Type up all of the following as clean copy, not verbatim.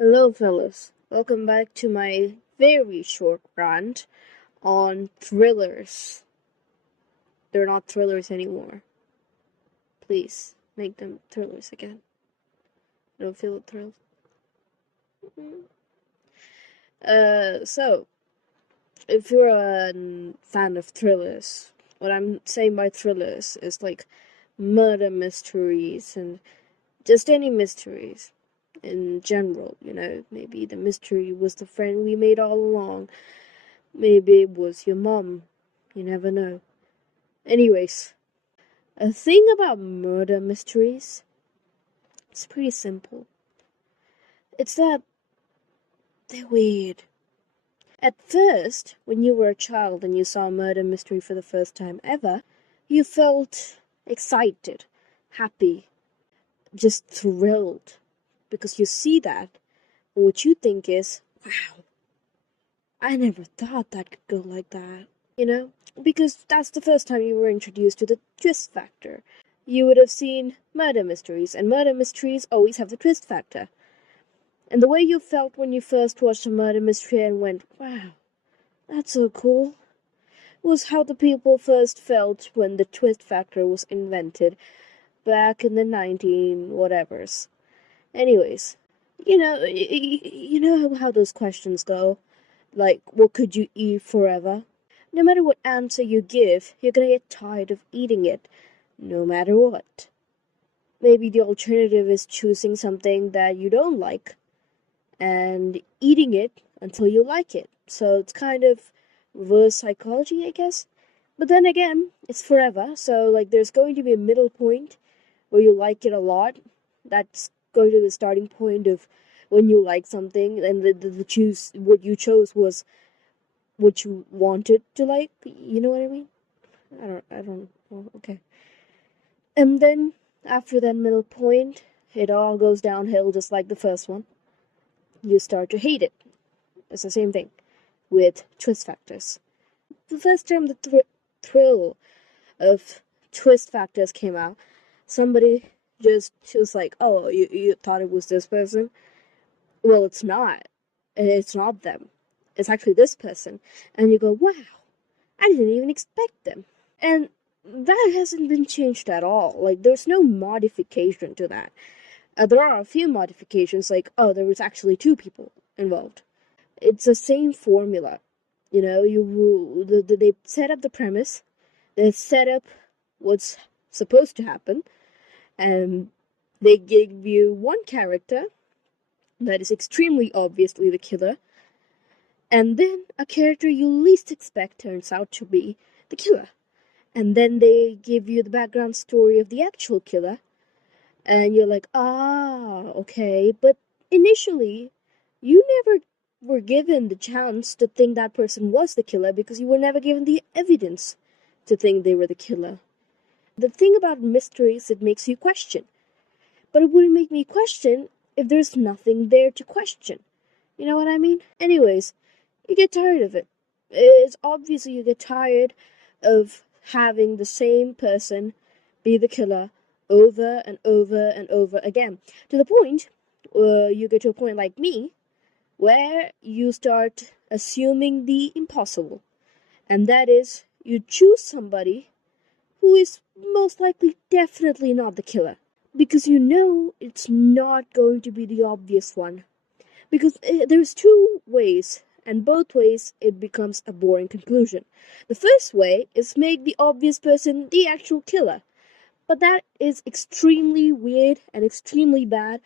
Hello, fellas. Welcome back to my very short rant on thrillers. They're not thrillers anymore. Please make them thrillers again. I don't feel thrilled. So if you're a fan of thrillers, what I'm saying by thrillers is like murder mysteries and just any mysteries in general. Maybe the mystery was the friend we made all along. Maybe it was your mom. You never know. Anyways, a thing about murder mysteries, it's pretty simple. It's that they're weird. At first, when you were a child and you saw a murder mystery for the first time ever, you felt excited, happy, just thrilled. Because you see that, and what you think is, wow, I never thought that could go like that. Because that's the first time you were introduced to the twist factor. You would have seen murder mysteries, and murder mysteries always have the twist factor. And the way you felt when you first watched a murder mystery and went, wow, that's so cool, was how the people first felt when the twist factor was invented back in the 19 whatevers. Anyways, you know how those questions go. Like, what could you eat forever? No matter what answer you give, you're gonna get tired of eating it, no matter what. Maybe the alternative is choosing something that you don't like and eating it until you like it. So it's kind of reverse psychology, I guess. But then again, it's forever, so like there's going to be a middle point where you like it a lot. That's going to be the starting point of when you like something, and the choose what you chose was what you wanted to like. You know what I mean? I don't. Well, okay. And then after that middle point, it all goes downhill just like the first one. You start to hate it. It's the same thing with twist factors. The first time the thrill of twist factors came out, somebody just was like, "Oh, you thought it was this person? Well, it's not. It's not them. It's actually this person." And you go, "Wow, I didn't even expect them." And that hasn't been changed at all. Like, there's no modification to that. There are a few modifications, like, oh, there was actually two people involved. It's the same formula. They set up the premise, they set up what's supposed to happen, and they give you one character that is extremely obviously the killer, and then a character you least expect turns out to be the killer. And then they give you the background story of the actual killer, and you're like, okay. But initially, you never were given the chance to think that person was the killer because you were never given the evidence to think they were the killer. The thing about mysteries, it makes you question. But it wouldn't make me question if there's nothing there to question. You know what I mean? Anyways, you get tired of it. It's obviously you get tired of having the same person be the killer over and over and over again. To the point you get to a point like me where you start assuming the impossible. And that is, you choose somebody who is most likely definitely not the killer. Because you know it's not going to be the obvious one. Because there's two ways, and both ways it becomes a boring conclusion. The first way is make the obvious person the actual killer. But that is extremely weird and extremely bad,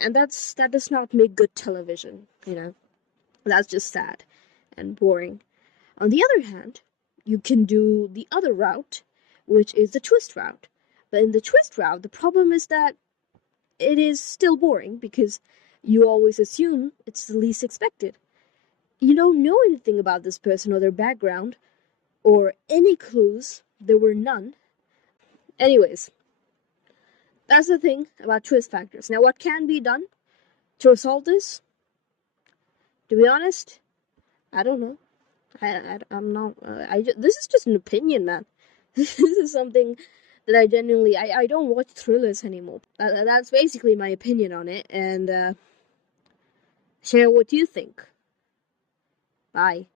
and that does not make good television. That's just sad and boring. On the other hand, you can do the other route, which is the twist route. But in the twist route, the problem is that it is still boring because you always assume it's the least expected. You don't know anything about this person or their background, or any clues. There were none. Anyways, that's the thing about twist factors. Now, what can be done to resolve this? To be honest, I don't know. I'm not. This is just an opinion, man. This is something that I genuinely. I don't watch thrillers anymore. That's basically my opinion on it, and share what you think. Bye.